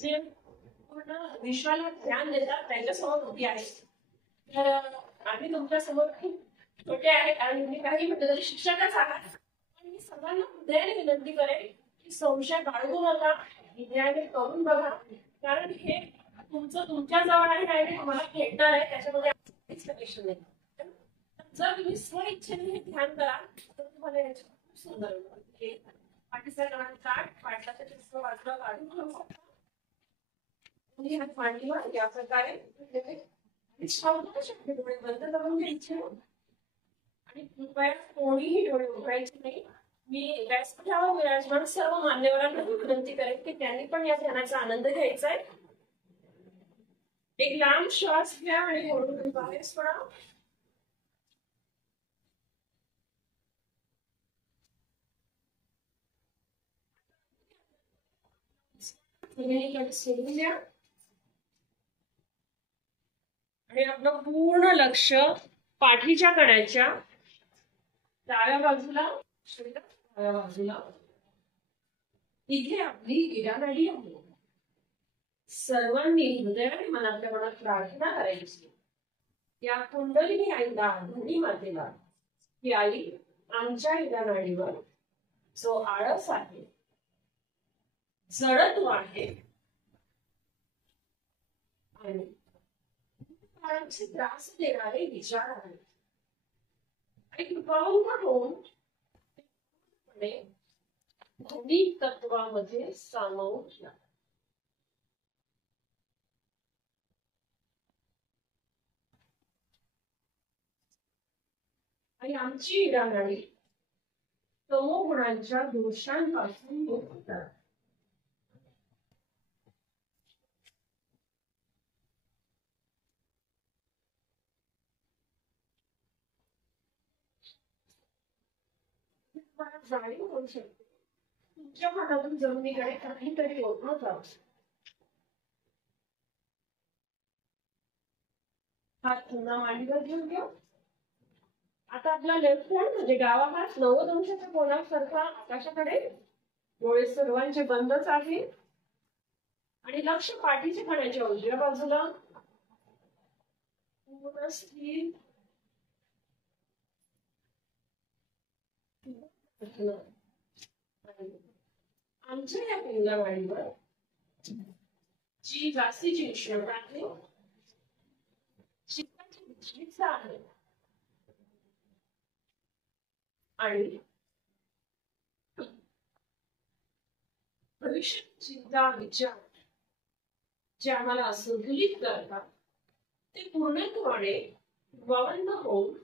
जे पूर्ण विश्वाला ध्यान देतात त्यांच्यासमोर उभी आहे. तर आम्ही तुमच्या समोर खूप छोटे आहेत आणि मी काही म्हटलं तरी शिक्षकच आहात, पण मी सर्वांना हृदयाने विनंती करेन की संशय बाळगू नका, विद्यार्थी करून बघा, कारण हे तुमचं तुमच्या जवळ आहे आणि तुम्हाला भेटणार आहे, त्याच्यामध्ये एक्सपेक्टेशन नाही. जर तुम्ही स्वइच्छेने हे ध्यान कराल तर तुम्हाला याची खूप सुंदर होईल. पाठीचा काढ पाठलाच्या चित्र बाजूला काढून ठेवू शकता. तुम्ही हात मांडीवर या प्रकारे डोळे बंद करून घ्यायचे आणि कृपया कोणीही डोळे उघडायचे नाही. मी व्यासपीठावर विराजमान सर्व मान्यवरांना विनंती करेन की त्यांनी पण या ध्यानाचा आनंद घ्यायचा आहे. एक लांब श्वास घ्या आणि ओढून बाहेर सोडा. सोडून द्या आणि आपलं पूर्ण लक्ष पाठीच्या कण्याच्या डाव्या बाजूला डाव्या बाजूला इथे आपली इडानाडी आहे. सर्वांनी हृदयाने मनातल्या मनात प्रार्थना करायची या कुंडलिनी आईला, धनी मातेला, की आई आमच्या इडानाडीवर जो आळस आहे, जडत्व आहे आणि काळाचे त्रास देणारे विचार आहेत, कृपावंत होऊन धनी तत्वामध्ये सामावून घ्या. आणि आमची इडानाडी तमोगुणांच्या दोषांपासून मुक्त करा. जाणीव होऊ शकते तुमच्या मनातून जमिनीकडे काहीतरी ओढलं जावं. हात पुन्हा मांडीवर घेऊन घ्या. आता आपला लेफ्ट हँड म्हणजे डावा हात 90 अंशाच्या कोनासारखा आकाशाकडे, डोळे सर्वांचे बंदच आहे आणि लक्ष पाठीच्या कण्याच्या उजव्या बाजूला पूर्ण स्थिर. आमच्या या पिंगलावाडीवर जी जास्तीची उष्णता आहे, चित्ताची विचलितता आहे आणि भविष्य चिंता विचार जे आम्हाला असंतुलित करतात ते पूर्णत्वाने बंद होऊन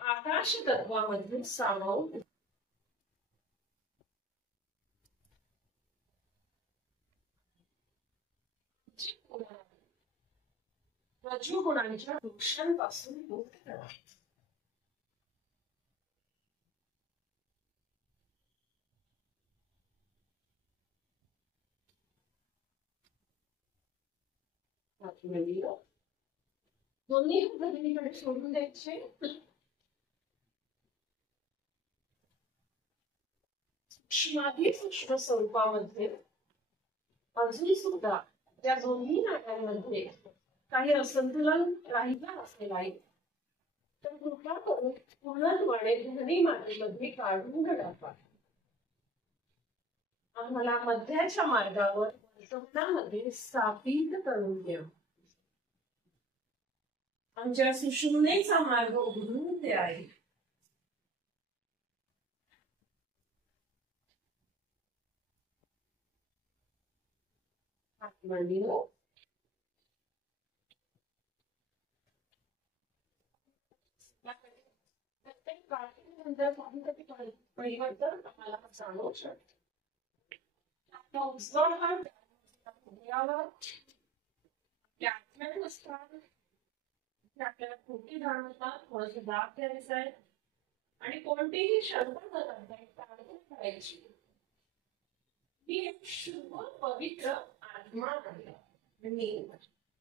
आकाश तत्वामध्ये सामावून रजोगुणांच्या दोषांपासून मुक्त करा. दोन्ही जमिनीकडे सोडून द्यायचे. सूक्ष्माधी सूक्ष्म स्वरूपामध्ये अजून सुद्धा त्या दोन्ही नाट्यांमध्ये काही असंतुलन राहिलं असेल आहे तर कृपा करून पूर्णत्वाने धनी मातेमध्ये काढून टाका. आम्हाला मध्याच्या मार्गावर वर्तमानामध्ये स्थापित करून द्या. आमच्या सुषुम्नेचा मार्ग उघडून द्या. प्रत्येक काळानंतर काहीतरी परिवर्तन आम्हाला जाणवू शकते. आपला उजवा हात हृदयावर असतात, आपल्याला खोटी जाणवतात, थोडंसं दाब द्यायचं आहे आणि कोणतीही शंका न करता प्रार्थना करायची. मी एक शुभ पवित्र आत्मा आहे, मी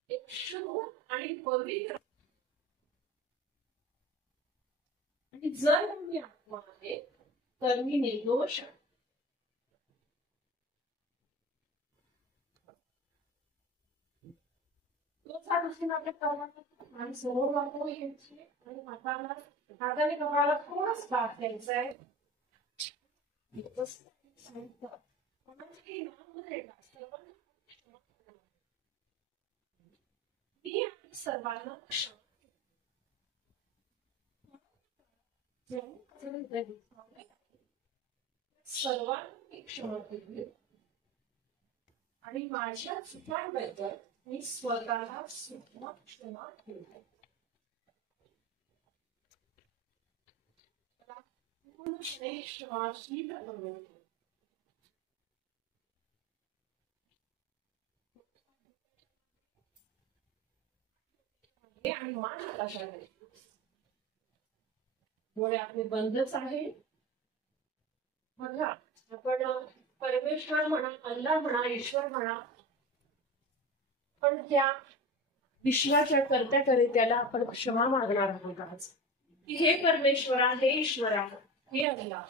एक शुभ आणि पवित्र, आणि जर मी आत्मा आहे तर मी निर्दोष आहे. असा दृष्टीने आपल्या कर्माला आणि समोर वाटतो घ्यायची आणि हाताला हाताने कपाळाला थोडाच भाग द्यायचा आहे. सर्वांना सर्वांनी क्षमा केली आणि माझ्या चुकांबद्दल मी स्वतःला सुद्धा क्षमा केली. श्वासही आणि मान आकाशात डोळे आपले बंदच आहे. बघा आपण परमेश्वर म्हणा, अल्लाह म्हणा, ईश्वर म्हणा, पण त्या विश्वाच्या कर्त्याकडे त्याला आपण क्षमा मागणार आहोत आज की हे परमेश्वरा, हे ईश्वरा, हे अल्लाह,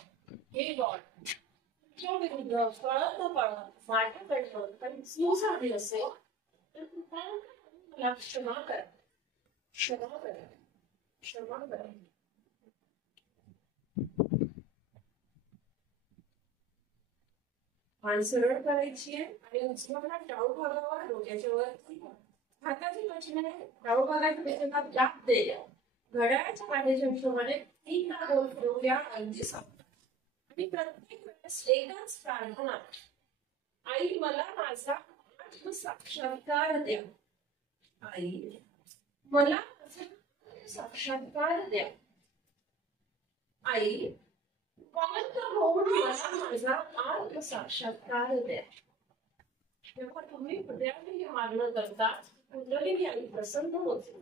हे गॉड, तुझ्या विरुद्ध कळत न कळत माझ्याकडनं काही चूक झाली असेल तर मला क्षमा करा, क्षमा करा, क्षमा करा. मान सरळ करायची आहे आणि उजवा डाऊ भागावर डोक्याच्या वरती हाताची बाजूने डाऊ भागाच्या दाब द्या. घड्याळाच्या काठीच्या हिशोबाने 3 गोल फिरवूया अगदी सावध. आणि प्रत्येक वेळेस एकच प्रार्थना, आई मला माझा आत्मसाक्षात्कार द्या, आई मला माझा साक्षात्कार द्या, आई पवित्र होऊन मला माझा आत्मसाक्षात्कार द्या. जेव्हा तुम्ही हृदयाने हे मागणं करता कुंडलिनी आई प्रसन्न होते.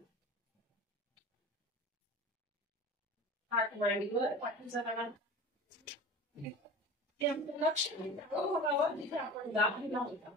हात मांडीवर पाठीचा कणा ते आमचं लक्ष बघावं तिथे आपण दाब दिला होता.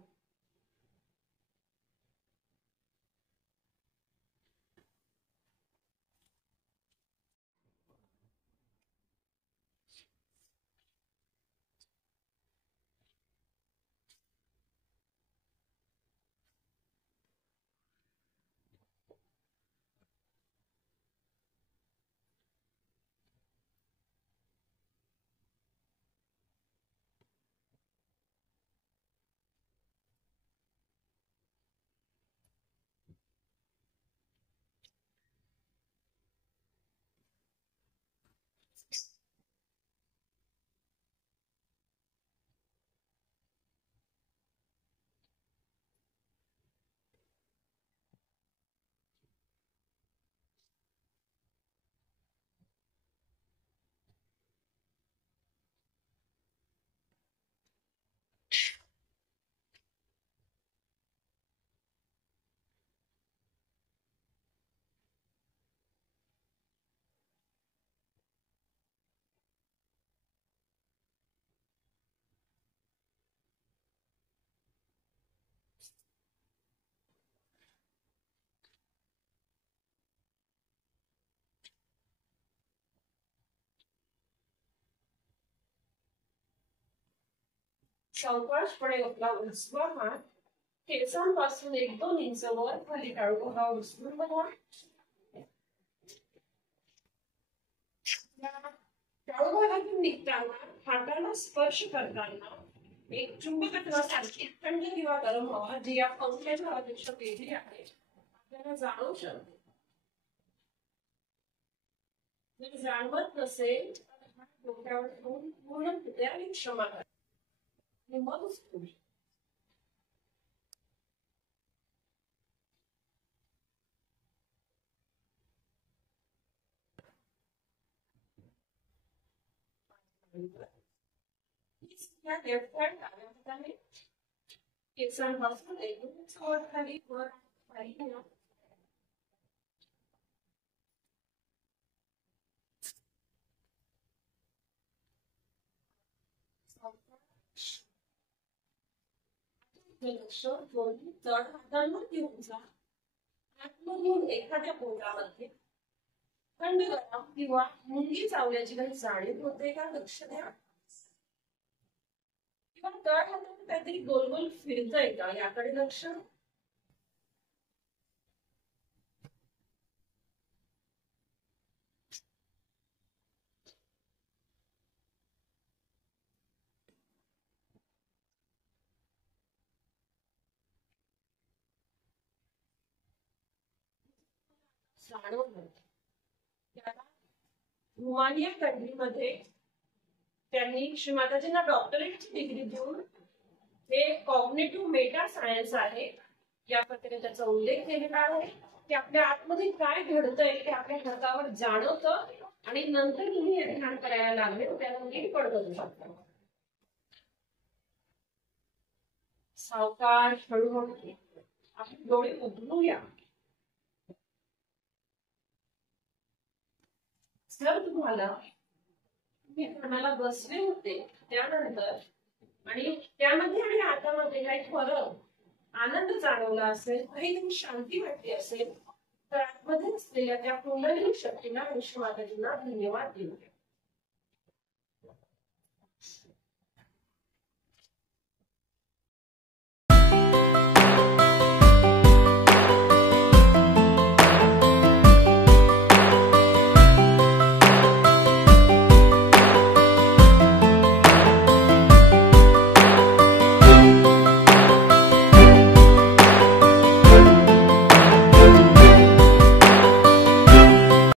सावकाशपणे आपला उजवा हात केसांपासून 1-2 इंच वर खाली टाळू हा उचलून बघा. टाळू भागातून निघताना हाताला स्पर्श करताना एक चुंबकत्वासारखी थंड किंवा गरम हवा जी या पंख्याच्या हवेपेक्षा वेगळी आहे आपल्याला जाणवू शकते. जर जाणवत नसेल तर डोक्यावर पूर्ण हृदयाने क्षमा करा. मग केसांपासून एकदम खाली वर पाहिजे लक्ष दोन्ही जड हातांवर घेऊन जा. आतमधून एखाद्या बोटामध्ये थंड गरम किंवा मुंगी चावल्याची काही जाणीव होते का लक्ष द्या. किंवा तळ हातात काहीतरी गोल गोल फिरतंय का याकडे लक्ष. जाणवलं. त्याला रुमानिया कंट्रीमध्ये त्यांनी श्री माताजींना डॉक्टरेटची डिग्री देऊन हे कॉग्निटिव्ह मेटा सायन्स आहे या प्रकारे त्याचा उल्लेख केलेला आहे की आपल्या आतमध्ये काय घडतंय ते आपल्या हातावर जाणवतं आणि नंतर तुम्ही हे ध्यान करायला लागले त्याला नीट कळू शकता. सावकाश हळूहळू आपण डोळे उघडूया. जर तुम्हाला तुम्ही ध्यानाला बसले होते त्यानंतर आणि त्यामध्ये आणि आतामध्ये काही फरक आनंद जाणवला असेल, काही तुम्ही शांती वाटली असेल तर आतमध्ये असलेल्या त्या कुंडलिनी शक्तीला आणि श्री माताजींना धन्यवाद देऊया.